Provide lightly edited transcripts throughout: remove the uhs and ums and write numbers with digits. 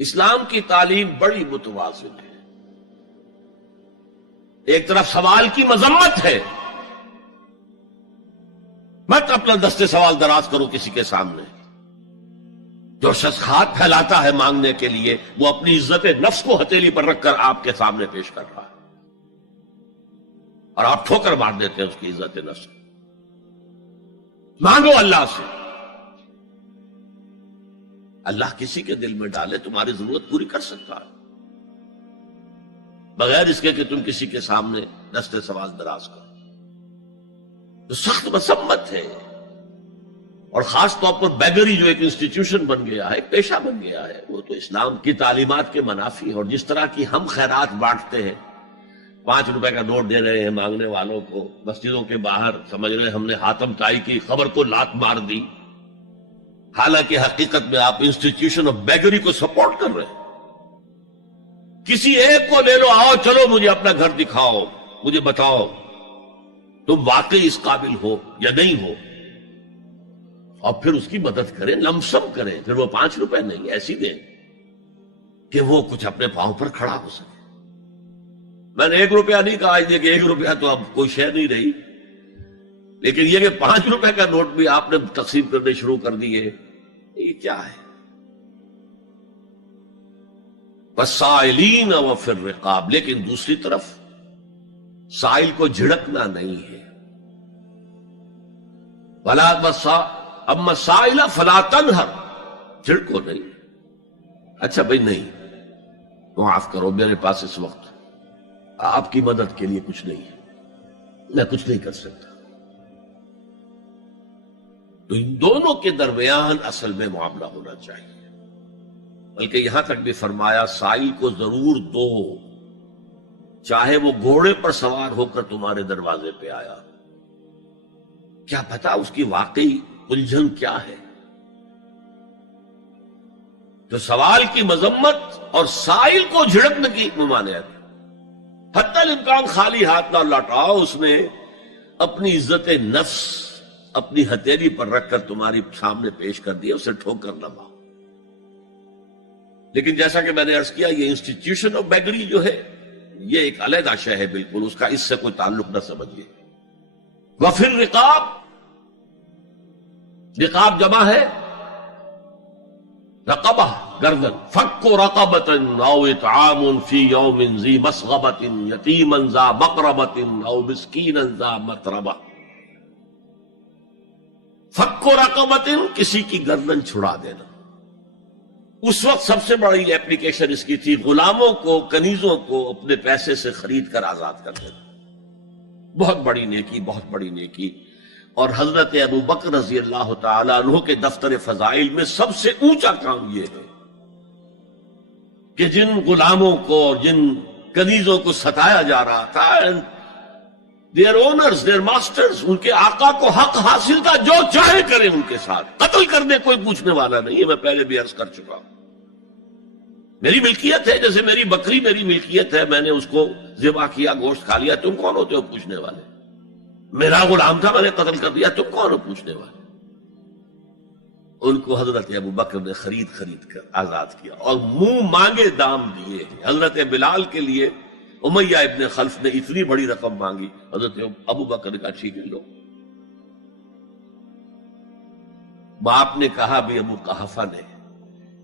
اسلام کی تعلیم بڑی متوازن ہے. ایک طرف سوال کی مذمت ہے، مت اپنا دستے سوال دراز کرو کسی کے سامنے. جو شخص ہاتھ پھیلاتا ہے مانگنے کے لیے وہ اپنی عزت نفس کو ہتھیلی پر رکھ کر آپ کے سامنے پیش کر رہا ہے، اور آپ ٹھوکر مار دیتے ہیں اس کی عزت نفس. مانگو اللہ سے، اللہ کسی کے دل میں ڈالے تمہاری ضرورت پوری کر سکتا ہے، بغیر اس کے کہ تم کسی کے سامنے دستے سوال دراز کرو. تو سخت مذمت ہے، اور خاص طور پر بیگری جو ایک انسٹیٹیوشن بن گیا ہے، ایک پیشہ بن گیا ہے، وہ تو اسلام کی تعلیمات کے منافی ہے. اور جس طرح کی ہم خیرات بانٹتے ہیں، 5 روپے کا نوٹ دے رہے ہیں مانگنے والوں کو مسجدوں کے باہر، سمجھ رہے ہم نے حاتم طائی کی خبر کو لات مار دی، حالانکہ حقیقت میں آپ انسٹیٹیوشن آف بیگری کو سپورٹ کر رہے ہیں. کسی ایک کو لے لو، آؤ چلو مجھے اپنا گھر دکھاؤ، مجھے بتاؤ تم واقعی اس قابل ہو یا نہیں ہو، اور پھر اس کی مدد کریں، لمسم کریں. پھر وہ 5 روپے نہیں ایسی دیں کہ وہ کچھ اپنے پاؤں پر کھڑا ہو سکے. میں نے 1 روپیہ نہیں کہا کہ 1 روپیہ تو اب کوئی شے نہیں رہی، لیکن یہ کہ 5 روپے کا نوٹ بھی آپ نے تقسیم کرنے شروع کر دیے، یہ کیا ہے؟ وَالسَّائِلِينَ وَفِي الرِّقَابِ. لیکن دوسری طرف سائل کو جھڑکنا نہیں ہے. اما السائل فلا تنہر، جھڑکو نہیں. اچھا بھائی نہیں، معاف کرو، میرے پاس اس وقت آپ کی مدد کے لیے کچھ نہیں ہے، میں کچھ نہیں کر سکتا. تو ان دونوں کے درمیان اصل میں معاملہ ہونا چاہیے. بلکہ یہاں تک بھی فرمایا سائل کو ضرور دو، چاہے وہ گھوڑے پر سوار ہو کر تمہارے دروازے پہ آیا. کیا پتا اس کی واقعی الجھن کیا ہے. تو سوال کی مذمت اور سائل کو جھڑکنے کی ممانعت. حتی الامکان خالی ہاتھ نہ لوٹاؤ، اس نے اپنی عزت نفس اپنی ہتھیلی پر رکھ کر تمہاری سامنے پیش کر دیا، اسے ٹھوکر نہ مارو. لیکن جیسا کہ میں نے عرض کیا، یہ انسٹیٹیوشن آف بیگری جو ہے یہ ایک علیحدہ شے ہے، بالکل اس کا اس سے کوئی تعلق نہ سمجھیے. وفی الرقاب، رقاب جمع ہے رقبہ، گردن. فک رقبۃ او اطعام فی یوم ذی مسغبۃ یتیما ذا مقربۃ او مسکینا ذا متربہ. فک رقبۃ، کسی کی گردن چھڑا دینا. اس وقت سب سے بڑی ایپلیکیشن اس کی تھی غلاموں کو، کنیزوں کو اپنے پیسے سے خرید کر آزاد کر دینا. بہت بڑی نیکی، بہت بڑی نیکی. اور حضرت ابو بکر رضی اللہ تعالیٰ عنہ کے دفتر فضائل میں سب سے اونچا کام یہ ہے کہ جن غلاموں کو اور جن کنیزوں کو ستایا جا رہا تھا، دیئر اونرز، دیئر ماسٹرز، ان کے آقا کو حق حاصل تھا، جو چاہے کریں ان کے ساتھ، قتل کرنے کوئی پوچھنے والا نہیں ہے. میں پہلے بھی عرض کر چکا ہوں، میری ملکیت ہے، جیسے میری بکری میری ملکیت ہے، میں نے اس کو ذبح کیا، گوشت کھا لیا، تم کون ہوتے ہو پوچھنے والے؟ میرا غلام تھا، میں نے قتل کر دیا، تم کون ہو پوچھنے والے؟ ان کو حضرت ابو بکر نے خرید کر آزاد کیا اور منہ مانگے دام دیے. حضرت بلال کے لیے امیہ ابن خلف نے اتنی بڑی رقم مانگی، حضرت ابو بکر کا ٹھیک ہے لو. باپ نے کہا بھی ابو قحافہ نے،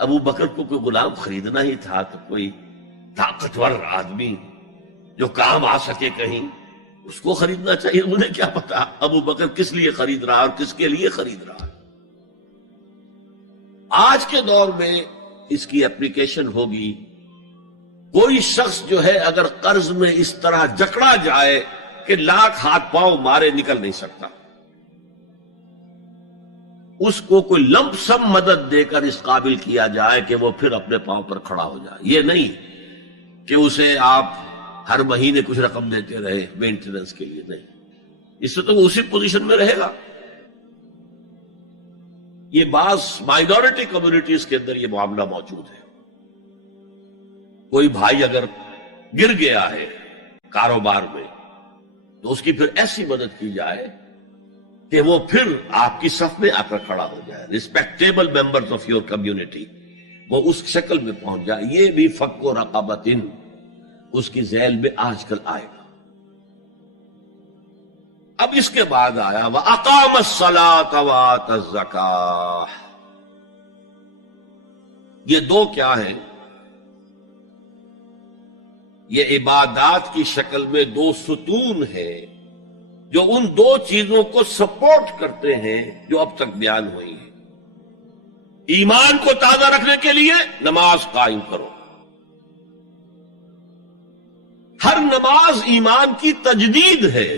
ابو بکر کو کوئی غلام خریدنا ہی تھا تو کوئی طاقتور آدمی جو کام آ سکے کہیں، اس کو خریدنا چاہیے. انہیں کیا پتا ابو بکر کس لیے خرید رہا اور کس کے لیے خرید رہا. آج کے دور میں اس کی اپلیکیشن ہوگی. کوئی شخص جو ہے اگر قرض میں اس طرح جکڑا جائے کہ لاکھ ہاتھ پاؤں مارے نکل نہیں سکتا، اس کو کوئی لمپ سم مدد دے کر اس قابل کیا جائے کہ وہ پھر اپنے پاؤں پر کھڑا ہو جائے. یہ نہیں کہ اسے آپ ہر مہینے کچھ رقم دیتے رہے مینٹیننس کے لیے، نہیں، اس سے تو وہ اسی پوزیشن میں رہے گا. یہ بعض مائنورٹی کمیونٹیز کے اندر یہ معاملہ موجود ہے. کوئی بھائی اگر گر گیا ہے کاروبار میں تو اس کی پھر ایسی مدد کی جائے کہ وہ پھر آپ کی صف میں آ کر کھڑا ہو جائے. Respectable members of your community وہ اس شکل میں پہنچ جائے. یہ بھی فک و رقبتن اس کی ذیل میں آج کل آئے گا. اب اس کے بعد آیا وَأَقَامَ الصَّلَاةَ وَآتَى الزَّكَاةَ. یہ دو کیا ہیں؟ یہ عبادات کی شکل میں دو ستون ہیں جو ان دو چیزوں کو سپورٹ کرتے ہیں جو اب تک بیان ہوئی ہیں. ایمان کو تازہ رکھنے کے لیے نماز قائم کرو. ہر نماز ایمان کی تجدید ہے.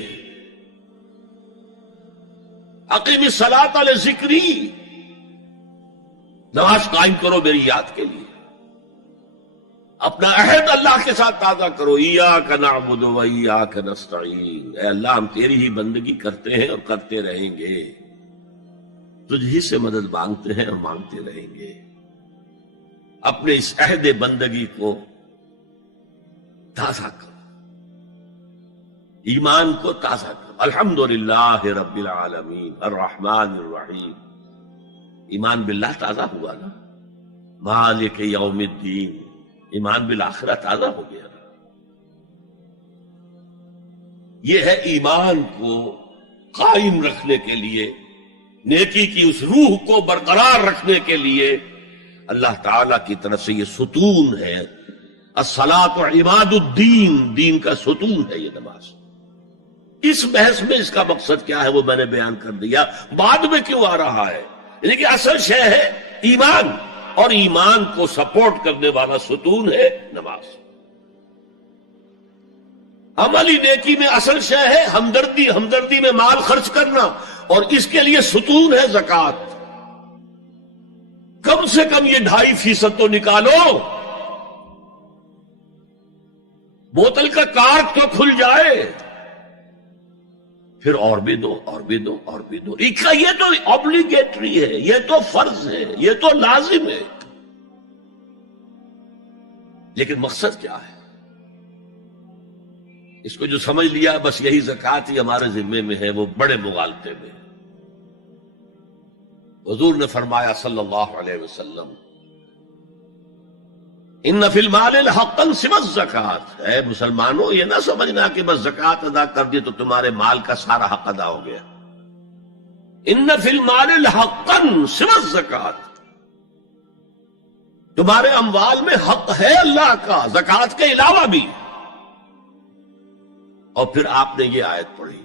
اقیم الصلاۃ لذکری، نماز قائم کرو میری یاد کے لیے. اپنا عہد اللہ کے ساتھ تازہ کرو. ایاک نعبد و ایاک نستعین، اے اللہ ہم تیری ہی بندگی کرتے ہیں اور کرتے رہیں گے، تجھ ہی سے مدد مانگتے ہیں اور مانگتے رہیں گے. اپنے اس عہد بندگی کو تازہ کرو، ایمان کو تازہ کرو. الحمدللہ رب العالمین الرحمن الرحیم. ایمان باللہ تازہ ہوا نا. مالک یوم الدین، ایمان بالآخرہ تازہ ہو گیا نا. یہ ہے ایمان کو قائم رکھنے کے لیے، نیکی کی اس روح کو برقرار رکھنے کے لیے اللہ تعالی کی طرف سے یہ ستون ہے. الصلاۃ عماد الدین، دین کا ستون ہے یہ نماز. اس بحث میں اس کا مقصد کیا ہے وہ میں نے بیان کر دیا. بعد میں کیوں آ رہا ہے؟ یعنی کہ اصل شے ہے ایمان، اور ایمان کو سپورٹ کرنے والا ستون ہے نماز. عملی نیکی میں اصل شے ہے ہمدردی، ہمدردی میں مال خرچ کرنا، اور اس کے لیے ستون ہے زکوٰۃ. کم سے کم یہ 2.5% تو نکالو، بوتل کا کارک تو کھل جائے، پھر اور بھی دو اور بھی دو اور بھی دو. یہ تو obligatory ہے، یہ تو فرض ہے، یہ تو لازم ہے. لیکن مقصد کیا ہے؟ اس کو جو سمجھ لیا بس یہی زکوٰۃ ہی ہمارے ذمے میں ہے، وہ بڑے مغالطے میں. حضور نے فرمایا صلی اللہ علیہ وسلم ان فی المال حقا سوى الزکوٰۃ. اے مسلمانوں یہ نہ سمجھنا کہ بس زکوٰۃ ادا کر دی تو تمہارے مال کا سارا حق ادا ہو گیا. ان فی المال حقا سوى الزکوٰۃ، تمہارے اموال میں حق ہے اللہ کا زکوٰۃ کے علاوہ بھی. اور پھر آپ نے یہ آیت پڑھی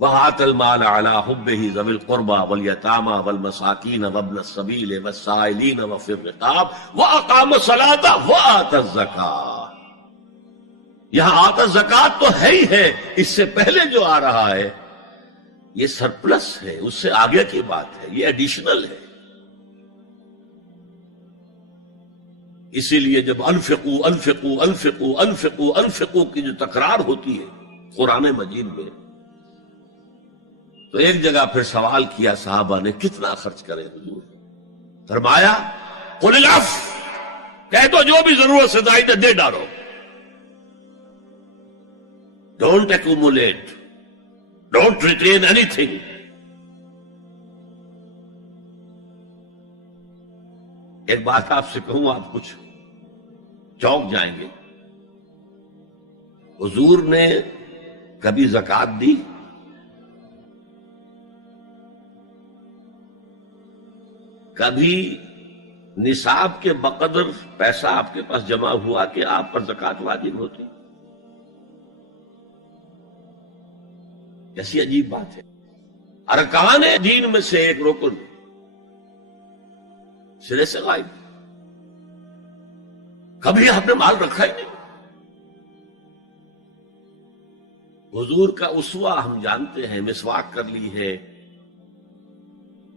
وَآتَى الْمَالَ عَلَىٰ حُبِّهِ ذَوِي الْقُرْبَىٰ وَالْيَتَامَىٰ وَالْمَسَاكِينَ وَابْنَ السَّبِيلِ وَالسَّائِلِينَ وَفِي الرِّقَابِ وَأَقَامَ الصَّلَاةَ وَآتَى الزَّكَاةَ. یہاں آتا زکوٰۃ تو ہے ہی ہے، اس سے پہلے جو آ رہا ہے یہ سرپلس ہے، اس سے آگے کی بات ہے، یہ ایڈیشنل ہے. اسی لیے جب انفقوا انفقوا انفقوا انفقوا انفقوا کی جو تکرار ہوتی ہے قرآن مجید میں، تو ایک جگہ پھر سوال کیا صحابہ نے کتنا خرچ کرے حضور؟ فرمایا قل العفو، کہہ دو جو بھی ضرورت سے زائد دے ڈالو. Don't accumulate, don't retain any thing. ایک بات آپ سے کہوں، آپ کچھ چونک جائیں گے. حضور نے کبھی زکوٰۃ دی؟ کبھی نصاب کے بقدر پیسہ آپ کے پاس جمع ہوا کہ آپ پر زکوٰۃ واجب ہوتی؟ ایسی عجیب بات ہے. ارکان دین میں سے ایک رکن سرے سے غائب. کبھی آپ نے مال رکھا ہی نہیں. حضور کا اسوہ ہم جانتے ہیں، مسواک کر لی ہے،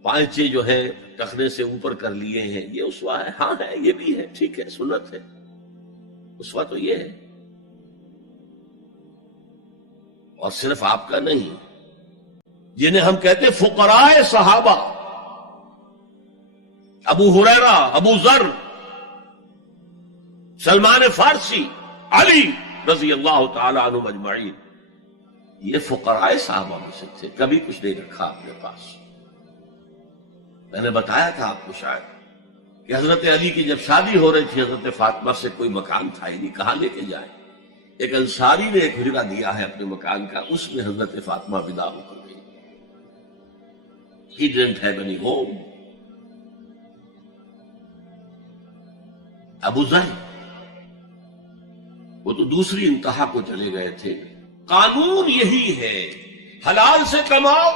پانچے جو ہے ٹخنے سے اوپر کر لیے ہیں، یہ اسوہ ہے. ہاں ہے، یہ بھی ہے، ٹھیک ہے، سنت ہے. اسوہ تو یہ ہے. اور صرف آپ کا نہیں، جنہیں ہم کہتے فقراء صحابہ، ابو ہریرہ، ابو ذر، سلمان فارسی، علی رضی اللہ تعالی عنہ اجمعین، یہ فقراء صحابہ میں سے تھے. کبھی کچھ نہیں رکھا اپنے پاس. میں نے بتایا تھا آپ کو شاید کہ حضرت علی کی جب شادی ہو رہی تھی حضرت فاطمہ سے کوئی مکان تھا ہی نہیں، کہاں لے کے جائیں؟ ایک انصاری نے ایک حجرہ دیا ہے اپنے مکان کا، اس میں حضرت فاطمہ ودا ہو کر گئی. He didn't have any home. ابو ذر وہ تو دوسری انتہا کو چلے گئے تھے. قانون یہی ہے، حلال سے کماؤ،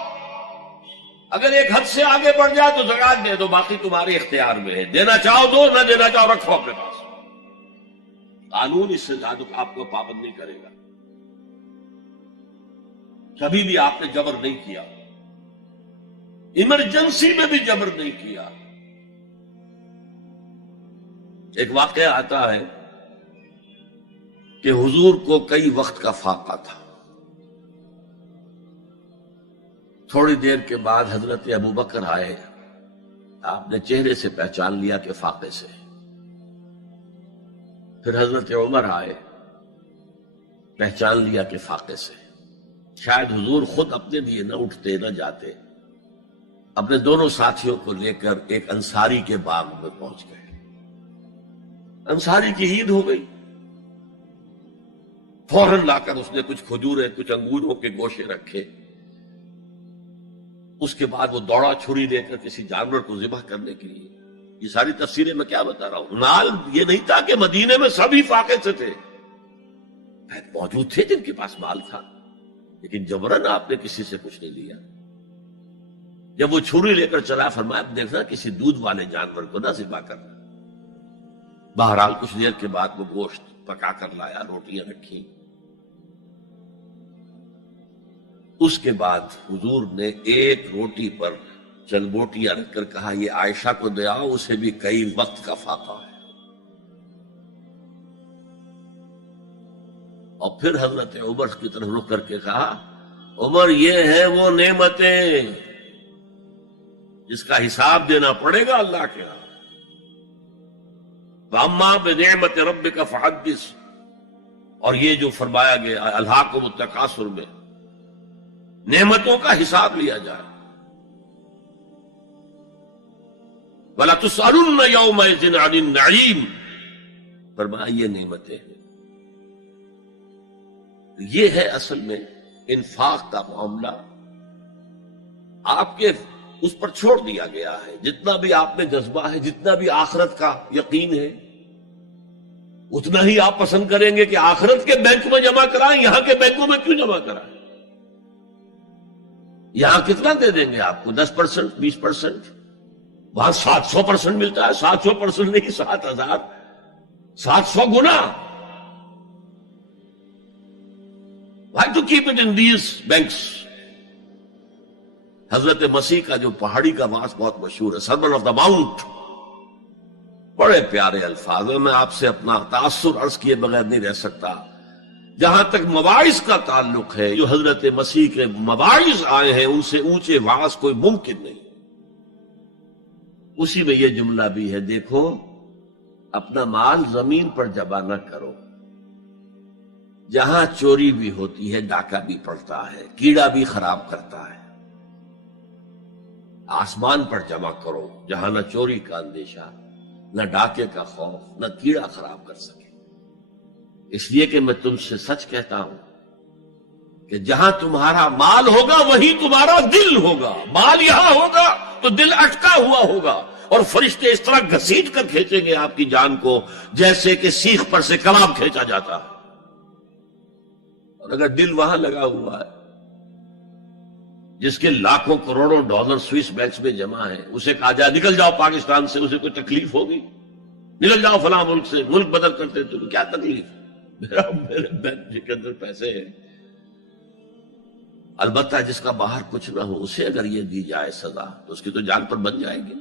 اگر ایک حد سے آگے بڑھ جائے تو زکات دے دو، باقی تمہارے اختیار میں ہے، دینا چاہو دو، نہ دینا چاہو رکھو اپنے پاس. قانون اس سے زیادہ آپ کو پابند نہیں کرے گا. کبھی بھی آپ نے جبر نہیں کیا، ایمرجنسی میں بھی جبر نہیں کیا. ایک واقعہ آتا ہے کہ حضور کو کئی وقت کا فاقہ تھا. تھوڑی دیر کے بعد حضرت ابو بکر آئے، آپ نے چہرے سے پہچان لیا کہ فاقے سے. پھر حضرت عمر آئے، پہچان لیا کہ فاقے سے. شاید حضور خود اپنے لیے نہ اٹھتے نہ جاتے، اپنے دونوں ساتھیوں کو لے کر ایک انصاری کے باغ میں پہنچ گئے. انصاری کی عید ہو گئی، فوراً لا کر اس نے کچھ کھجوریں کچھ انگوروں کے گوشے رکھے. اس کے بعد وہ دوڑا چھری لے کر کسی جانور کو ذبح کرنے کے لیے. یہ ساری تفسیریں میں کیا بتا رہا ہوں. مال یہ نہیں تھا کہ مدینے میں سبھی فاقے سے تھے، موجود تھے جن کے پاس مال تھا، لیکن جبرن آپ نے کسی سے کچھ نہیں لیا. جب وہ چھری لے کر چلا، فرمایا دیکھنا کسی دودھ والے جانور کو نہ ذبح کرنا. بہرحال کچھ دیر کے بعد وہ گوشت پکا کر لایا، روٹیاں رکھی. اس کے بعد حضور نے ایک روٹی پر چند بوٹیاں رکھ کر کہا یہ عائشہ کو دے آؤ، اسے بھی کئی وقت کا فاقہ ہے. اور پھر حضرت عمر کی طرف رخ کر کے کہا عمر یہ ہے وہ نعمتیں جس کا حساب دینا پڑے گا اللہ کے ہاں. وَأَمَّا بِنِعْمَةِ رَبِّكَ فَحَدِّثْ، اور یہ جو فرمایا گیا الہاکم التکاثر میں نعمتوں کا حساب لیا جائے. وَلَا تُسْأَلُنَّ يَوْمَئِذٍ عَنِ النَّعِيمِ، فرمایا یہ نعمتیں ہیں. یہ ہے اصل میں انفاق کا معاملہ. آپ کے اس پر چھوڑ دیا گیا ہے. جتنا بھی آپ میں جذبہ ہے، جتنا بھی آخرت کا یقین ہے، اتنا ہی آپ پسند کریں گے کہ آخرت کے بینک میں جمع کرائیں، یہاں کے بینکوں میں کیوں جمع کرائیں. یہاں کتنا دے دیں گے آپ کو؟ 10%، 20%. وہاں 700% ملتا ہے. 700% نہیں، 7000، 700 گنا. Why to keep it in these banks؟ حضرت مسیح کا جو پہاڑی کا واس بہت مشہور ہے، سرمن آف دا ماؤنٹ، بڑے پیارے الفاظ ہیں. میں آپ سے اپنا تاثر عرض کیے بغیر نہیں رہ سکتا. جہاں تک مواعظ کا تعلق ہے، جو حضرت مسیح کے مواعظ آئے ہیں ان سے اونچے واعظ کوئی ممکن نہیں. اسی میں یہ جملہ بھی ہے، دیکھو اپنا مال زمین پر جمع نہ کرو. جہاں چوری بھی ہوتی ہے ڈاکہ بھی پڑتا ہے، کیڑا بھی خراب کرتا ہے. آسمان پر جمع کرو جہاں نہ چوری کا اندیشہ، نہ ڈاکے کا خوف، نہ کیڑا خراب کر سکے. اس لیے کہ میں تم سے سچ کہتا ہوں کہ جہاں تمہارا مال ہوگا وہیں تمہارا دل ہوگا. مال یہاں ہوگا تو دل اٹکا ہوا ہوگا، اور فرشتے اس طرح گھسیٹ کر کھینچیں گے آپ کی جان کو جیسے کہ سیخ پر سے کباب کھینچا جاتا ہے. اور اگر دل وہاں لگا ہوا ہے جس کے لاکھوں کروڑوں ڈالر سوئس بینکس میں جمع ہیں، اسے کہا جائے نکل جاؤ پاکستان سے، اسے کوئی تکلیف ہوگی؟ نکل جاؤ فلاں ملک سے، ملک بدل کرتے تو کیا تکلیف؟ میرے بینک کے اندر پیسے ہیں. البتہ جس کا باہر کچھ نہ ہو اسے اگر یہ دی جائے سزا تو اس کی تو جان پر بن جائے گی.